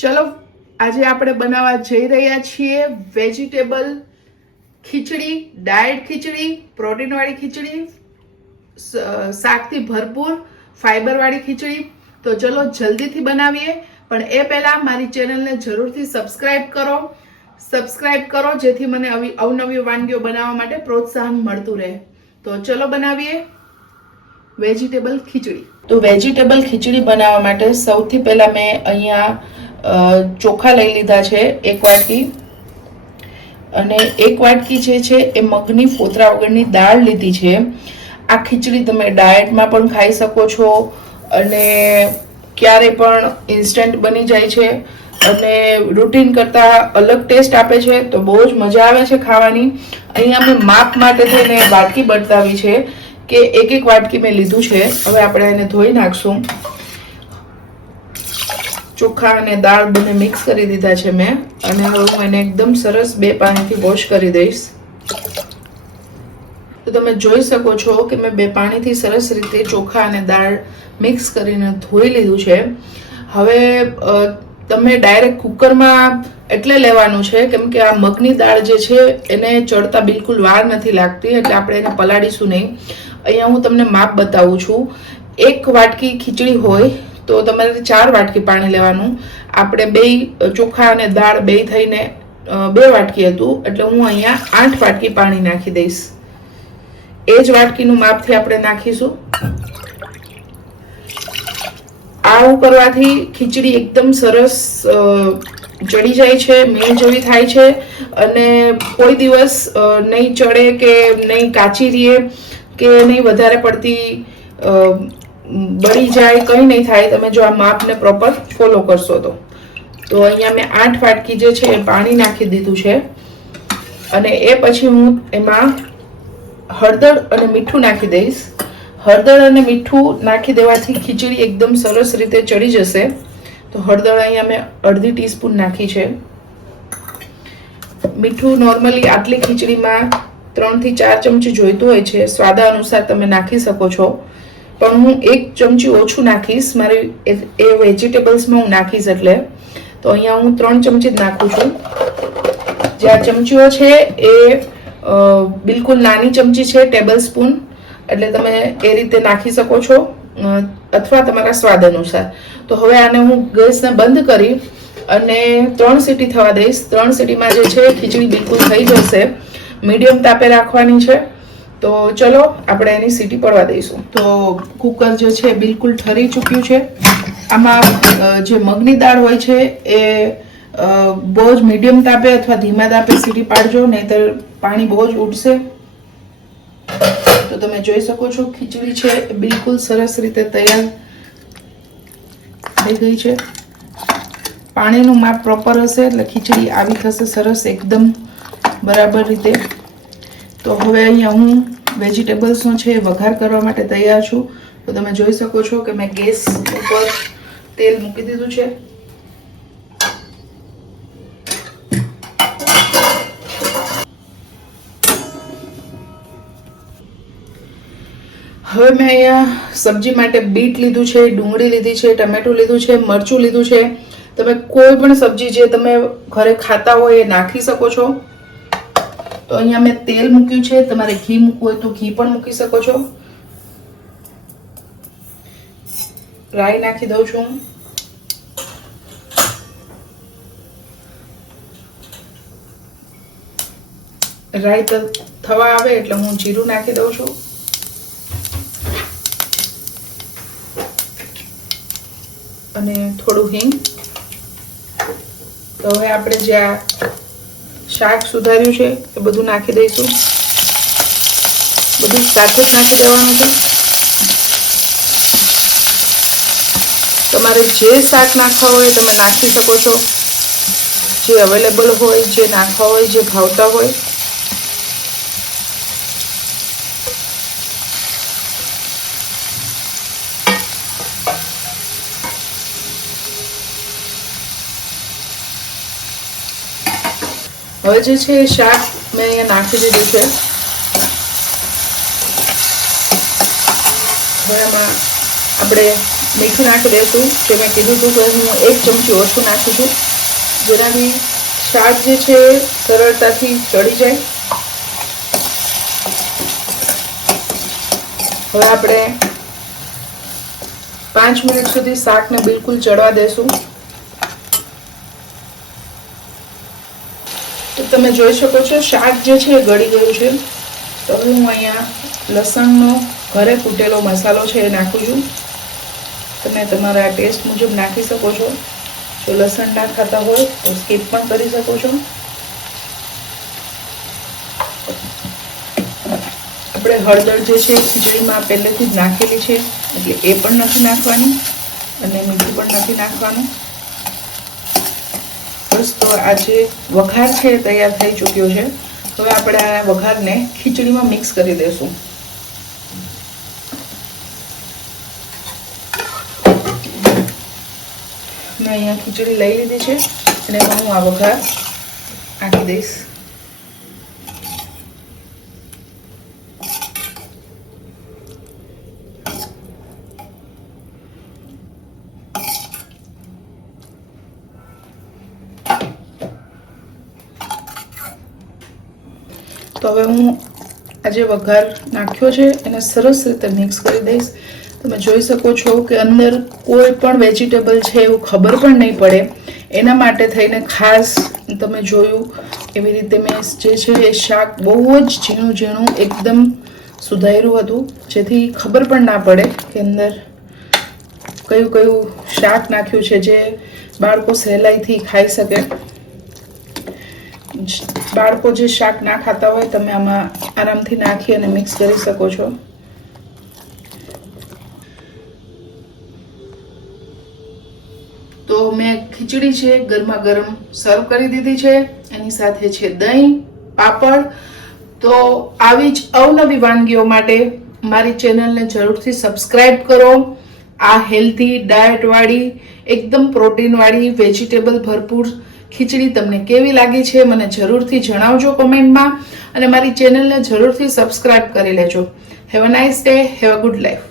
ચલો, આજે આપણે બનાવવા જઈ રહ્યા છીએ વેજીટેબલ ખીચડી, ડાયટ ખીચડી, પ્રોટીનવાળી ખીચડી શાકથી ભરપૂર, ફાઈબરવાળી ખીચડી. તો ચલો, જલ્દીથી બનાવીએ. પણ એ પહેલાં મારી ચેનલને જરૂરથી સબસ્ક્રાઇબ કરો. સબસ્ક્રાઇબ કરો, જેથી મને આવી અવનવી વાનગીઓ બનાવવા માટે પ્રોત્સાહન મળતું રહે. તો ચલો, બનાવીએ. વેજીટેબલ ખીચડી. તો વેજીટેબલ ખીચડી બનાવવા માટે સૌથી પહેલાં મેં અહીંયા ચોખા લઈ લીધા છે એક વાટકી. અને એક વાટકી જે છે એ મગની ફોતરા વગરની દાળ લીધી છે. આ ખીચડી તમે ડાયટમાં પણ ખાઈ શકો છો અને ક્યારે પણ ઇન્સ્ટન્ટ બની જાય છે. અને રૂટીન કરતાં અલગ ટેસ્ટ આપે છે, તો બહુ જ મજા આવે છે ખાવાની. અહીંયા મેં માપ માટે થઈને વાટકી બતાવી છે કે એક એક વાટકી મેં લીધું છે. હવે આપણે એને ધોઈ નાખશું. ચોખા અને દાળ બંને મિક્સ કરી દીધા છે મેં. અને હવે હું એને એકદમ સરસ બે પાણીથી વોશ કરી દઈશ. તો તમે જોઈ શકો છો કે મેં બે પાણીથી સરસ રીતે ચોખા અને દાળ મિક્સ કરીને ધોઈ લીધું છે. હવે તમે ડાયરેક્ટ કુકરમાં એટલે લેવાનું છે, કેમ કે આ મગની દાળ જે છે, એને ચડતા બિલકુલ વાર નથી લાગતી, એટલે આપણે એને પલાળીશું નહીં. અહીંયા હું તમને માપ બતાવું છું. એક વાટકી ખીચડી હોય તો તમારે ચાર વાટકી પાણી લેવાનું. આપણે બે ચોખા અને દાળ બે થઈને બે વાટકી હતું, એટલે હું અહીંયા આઠ વાટકી પાણી નાખી દઈશ. એ જ વાટકીનું માપથી આપણે નાખીશું. આવું કરવાથી ખીચડી એકદમ સરસ ચડી જાય છે મેળ જેવી થાય છે, અને કોઈ દિવસ નહીં ચડે કે નહીં કાચી રહે કે નહીં વધારે પડતી બળી જાય, કંઈ નહીં થાય, તમે જો આ માપને પ્રોપર ફોલો કરશો તો. તો અહીંયા મેં આઠ વાટકી જે છે એ પાણી નાખી દીધું છે. અને એ પછી હું એમાં હળદર અને મીઠું નાખી દઈશ. હળદર અને મીઠું નાખી દેવાથી ખીચડી એકદમ સરસ રીતે ચડી જશે. તો હળદર અહીંયા મેં અડધી ટીસ્પૂન નાખી છે. મીઠું નોર્મલી આટલી ખીચડીમાં ત્રણથી ચાર ચમચી જોઈતું હોય છે. સ્વાદ અનુસાર તમે નાખી શકો છો. પણ હું એક ચમચી ઓછું નાખીશ, મારી એ વેજીટેબલ્સમાં હું નાખીશ એટલે. તો અહીંયા હું ત્રણ ચમચી જ નાખું છું. જે આ ચમચીઓ છે એ બિલકુલ નાની ચમચી છે, ટેબલ સ્પૂન. એટલે તમે એ રીતે નાખી શકો છો અથવા તમારા સ્વાદ અનુસાર. તો હવે આને હું ગેસને બંધ કરી અને ત્રણ સીટી થવા દઈશ. ત્રણ સીટીમાં જે છે ખીચડી બિલકુલ થઈ જશે. મીડિયમ તાપે રાખવાની છે. તો ચલો, આપણે એની સીટી પડવા દઈશું. તો કુકર જે છે બિલકુલ ઠરી ચૂક્યું છે. આમાં જે મગની દાળ હોય છે એ બહુ જ મીડિયમ તાપે અથવા ધીમા તાપે સીટી પાડજો, નહીતર પાણી બહુ જ ઉડશે. તો તમે જોઈ શકો છો, ખીચડી છે બિલકુલ સરસ રીતે તૈયાર થઈ ગઈ છે. પાણીનું માપ પ્રોપર હશે એટલે ખીચડી આવી થશે સરસ એકદમ બરાબર રીતે. તો હવે અહીંયા હું વેજીટેબલ્સનો છે એ વઘાર કરવા માટે તૈયાર છું. તો તમે જોઈ શકો છો કે મેં ગેસ ઉપર તેલ મૂકી દીધું છે. હવે મેં અહીંયા સબ્જી માટે બીટ લીધું છે, ડુંગળી લીધી છે, ટમેટું લીધું છે, મરચું લીધું છે. તમે કોઈ પણ સબ્જી જે તમે ઘરે ખાતા હોય એ નાખી શકો છો. તો અહીંયા મેં તેલ મૂક્યું છે. તમારે ઘી મૂકવું હોય તો ઘી પણ મૂકી શકો છો. રાઈ નાખી દઉં છું. રાઈ થવા આવે એટલે હું જીરું નાખી દઉં છું. અને થોડું હિંગ. તો હવે આપણે જે શાક સુધાર્યું છે, એ બધું નાખી દઈશું. બધું સાથે જ નાખી દેવાનું છે. તમારે જે શાક નાખવા હોય તમે નાખી શકો છો. જે અવેલેબલ હોય, જે નાખવા હોય, જે ભાવતા હોય હવે જે છે એ શાક મેં અહીંયા નાખી દીધું છે. હવે એમાં આપણે મીઠું નાખી દઈશું. જે મેં કીધું હતું કે હું એક ચમચી ઓછું નાખું છું. જેનાથી શાક જે છે સરળતાથી ચડી જાય. હવે આપણે પાંચ મિનિટ સુધી શાકને બિલકુલ ચડવા દેશું તો તમે જોઈ શકો છો, શાક જે છે એ ગળી ગયું છે. તો હું અહીંયા લસણનો ઘરે કૂટેલો મસાલો છે એ નાખું છું. તમે તમારા ટેસ્ટ મુજબ નાખી શકો છો. જો લસણ ના ખાતા હોય તો સ્કીપ પણ કરી શકો છો. આપણે હળદર જે છે ખીચડીમાં પહેલેથી જ નાખેલી છે, એટલે એ પણ નથી નાખવાની અને મીઠું પણ નથી નાખવાનું. બસ તો આ વઘાર છે, તૈયાર થઈ ચૂક્યો છે. હવે આપણે આ વઘારને ખીચડીમાં મિક્સ કરી દઈશું. મેં અહીંયા ખીચડી લઈ લીધી છે, અને હું આ વઘાર આપી દઈશ. તો હવે હું આજે વઘાર નાખ્યો છે, એને સરસ રીતે મિક્સ કરી દઈશ. તમે જોઈ શકો છો કે અંદર કોઈ પણ વેજીટેબલ છે એવું ખબર પણ નહીં પડે. એના માટે થઈને ખાસ તમે જોયું, એવી રીતે મેં જે છે એ શાક બહુ જ ઝીણું ઝીણું એકદમ સુધાર્યું હતું, જેથી ખબર પણ ના પડે કે અંદર કયું કયું શાક નાખ્યું છે, જે બાળકો સહેલાઈથી ખાઈ શકે. બાળકો જે શાક ના ખાતા હોય તમે આમાં આરામથી નાખી અને મિક્સ કરી શકો છો. તો મેં ખીચડી છે ગરમા ગરમ સર્વ કરી દીધી છે. એની સાથે છે દહીં, પાપડ. તો આવી જ અવનવી વાનગીઓ માટે મારી ચેનલને જરૂરથી સબસ્ક્રાઈબ કરો. આ હેલ્ધી ડાયટવાળી એકદમ પ્રોટીનવાળી વેજીટેબલ ભરપૂર ખીચડી તમને કેવી લાગી છે મને જરૂરથી જણાવજો કોમેન્ટમાં અને મારી ચેનલને જરૂરથી સબસ્ક્રાઇબ કરી લેજો. Have a nice day have a good life